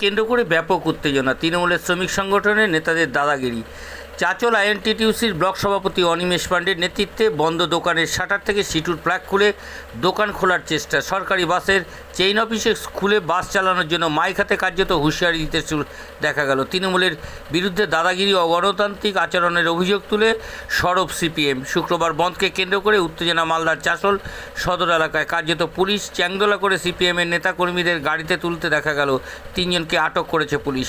কেন্দ্র করে ব্যাপক উত্তেজনা। তৃণমূলের শ্রমিক সংগঠনের নেতাদের দাদাগিরি। চাচল আইএনটিটিউসির ব্লক সভাপতি অনিমেষ পাণ্ডের নেতৃত্বে বন্ধ দোকানের শাটার থেকে সিটুর প্লাগ খুলে দোকান খোলার চেষ্টা। সরকারি বাসের চেইন অফিসে খুলে বাস চালানোর জন্য মাইক হাতে কার্যত হুঁশিয়ারি দিতে দেখা গেল। তৃণমূলের বিরুদ্ধে দাদাগিরি ও গণতান্ত্রিক আচরণের অভিযোগ তুলে সরব সিপিএম। শুক্রবার বন্ধকে কেন্দ্র করে উত্তেজনা মালদার চাচল সদর এলাকায় কার্যত পুলিশ চ্যাংদোলা করে সিপিএমের নেতাকর্মীদের গাড়িতে তুলতে দেখা গেল। তিনজনকে আটক করেছে পুলিশ।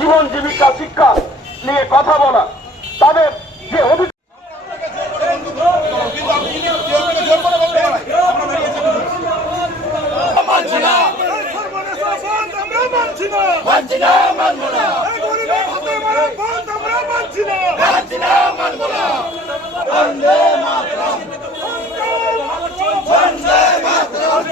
জীবন জীবিকা শিক্ষা নিয়ে কথা বলা। তাদের যে না এই গরিবের হাতে মারা বন্ধ আমরা মানছি না মানছি না মানবো না বন্দে মাতরম বন্দে মাতরম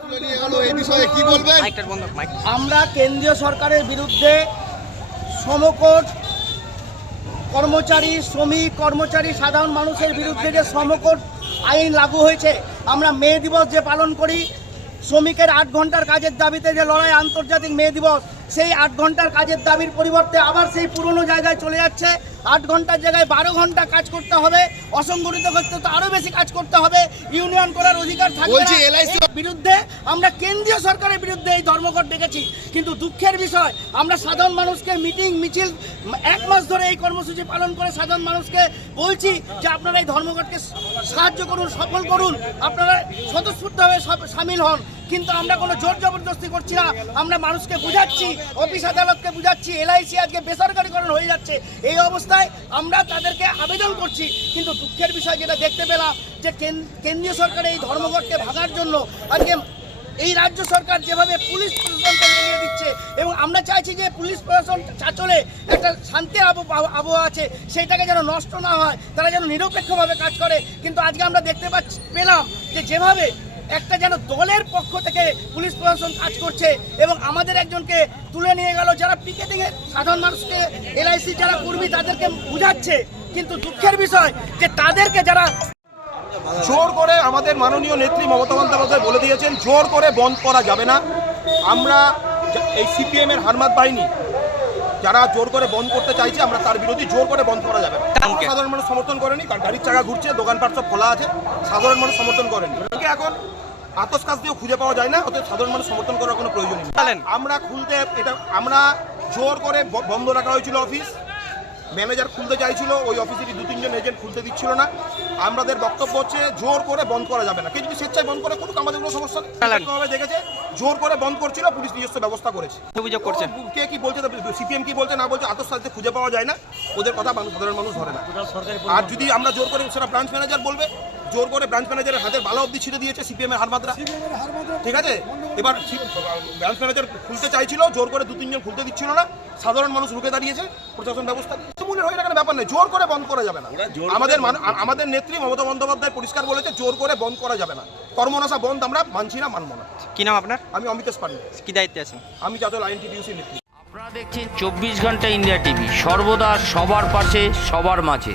তুলে নিয়ে কি বলবেন? আমরা কেন্দ্রীয় সরকারের বিরুদ্ধে সমকোট কর্মচারী শ্রমিক কর্মচারী সাধারণ মানুষের বিরুদ্ধে যে সমকোট আইন লাগু হয়েছে আমরা মে দিবস যে পালন করি শ্রমিকের আট ঘণ্টার কাজের দাবিতে যে লড়াই আন্তর্জাতিক মে দিবস সেই আট ঘণ্টার কাজের দাবির পরিবর্তে আবার সেই পুরনো জায়গায় চলে যাচ্ছে। আট ঘণ্টার জায়গায় বারো ঘণ্টা কাজ করতে হবে অসংগঠিত করতে তো আরও বেশি কাজ করতে হবে ইউনিয়ন করার অধিকার থাকবে বিরুদ্ধে আমরা কেন্দ্রীয় সরকারের বিরুদ্ধে এই ধর্মঘট ডেকেছি। কিন্তু দুঃখের বিষয় আমরা সাধারণ মানুষকে মিটিং মিছিল এক মাস ধরে এই কর্মসূচি পালন করে সাধারণ মানুষকে বলছি যে আপনারা এই ধর্মঘটকে সাহায্য করুন সফল করুন। আপনারা স্বতঃস্ফূর্তভাবে সব- সামিল হন। কিন্তু আমরা কোনো জোর জবরদস্তি করছি না। আমরা মানুষকে বুঝাচ্ছি, অফিস আদালতকে বুঝাচ্ছি, এলআইসি আজকে বেসরকারিকরণ হয়ে যাচ্ছে। এই অবস্থায় আমরা তাদেরকে আবেদন করছি। কিন্তু দুঃখের বিষয় যেটা দেখতে পেলাম যে কেন- কেন্দ্রীয় সরকার এই ধর্মঘটকে ভাঙার জন্য আজকে এই রাজ্য সরকার যেভাবে পুলিশ প্রশাসনকে এগিয়ে দিচ্ছে এবং আমরা চাইছি যে পুলিশ প্রশাসন চাচলে একটা শান্তির আবহ- আবহ- আবহাওয়া আছে, সেইটাকে যেন নষ্ট না হয়, তারা যেন নিরপেক্ষভাবে কাজ করে। কিন্তু আজকে আমরা দেখতে পাচ্ছি, পেলাম যে যেভাবে একটা যেন দলের পক্ষ থেকে পুলিশ প্রশাসন কাজ করছে এবং আমাদের একজনকে তুলে নিয়ে গেল যারা পিকেটিং এ সাধারণ মানুষকে এলআইসি যারা কর্মী তাদেরকে বুঝাচ্ছে। কিন্তু দুঃখের বিষয় যে তাদেরকে যারা জোর করে আমাদের মাননীয় নেত্রী মমতা বন্দ্যোপাধ্যায় বলে দিয়েছেন জোর করে বন্ধ করা যাবে না। আমরা এই সিপিএম এর হারমাত বাহিনী যারা জোর করে বন্ধ করতে চাইছে আমরা তার বিরোধী জোর করে বন্ধ করা যাবে সাধারণ মানুষ সমর্থন করেনি কারণ গাড়ির চাকা ঘুরছে দোকানপাট সব খোলা আছে সাধারণ মানুষ সমর্থন করেনি। একে এখন আতস কাজ দিয়েও খুঁজে পাওয়া যায় না অতএব সাধারণ মানুষ সমর্থন করার কোনো প্রয়োজন নেই। আমরা খুলতে এটা আমরা জোর করে বন্ধ রাখা হয়েছিল অফিস। ম্যানেজার খুলতে চাইছিল ওই অফিসেরই দু তিনজন এজেন্ট খুলতে দিচ্ছিল না। আমাদের বক্তব্য হচ্ছে জোর করে বন্ধ করা যাবে না। কেউ যদি স্বেচ্ছায় বন্ধ করে করুক আমাদের কোনো সমস্যা নেই। দেখেছে জোর করে বন্ধ করছিল পুলিশ নিজস্ব ব্যবস্থা করেছে। অভিযোগ করছে কে কি বলছে সিপিএম কি বলছে না বলছে আতস্থাতে খুঁজে পাওয়া যায় না। ওদের কথা সাধারণ মানুষ ধরে না। আর যদি আমরা জোর করে সেটা ব্রাঞ্চ ম্যানেজার বলবে জোর করে ব্রাঞ্চ ম্যানেজারের হাতের বালা অব্দি ছিঁড়ে দিয়েছে সিপিএম এর হারমাত্রা ঠিক আছে? এবার ব্রাঞ্চ ম্যানেজার খুলতে চাইছিল জোর করে দু তিনজন খুলতে দিচ্ছিল না। সাধারণ মানুষ রুখে দাঁড়িয়েছে প্রশাসন ব্যবস্থা তৃণমূলের হয়ে রাখার ব্যাপার নেই জোর করে বন্ধ করা যাবে না। আমাদের আমাদের নেত্রী মমতা বন্দ্যোপাধ্যায় পরিষ্কার বলেছে জোর করে বন্ধ করা যাবে না। কর্মনাশা বন্ধ আমরা মানছি না মানবো না। কি নাম আপনার? আমি অমিতেশ পান্ডে। কি দায়িত্বে আছেন? আমি চাচল আইএনটিডিউসি নেত্রী। আপনারা দেখছেন চব্বিশ ঘণ্টা ইন্ডিয়া টিভি সর্বদা সবার পাশে সবার মাঝে।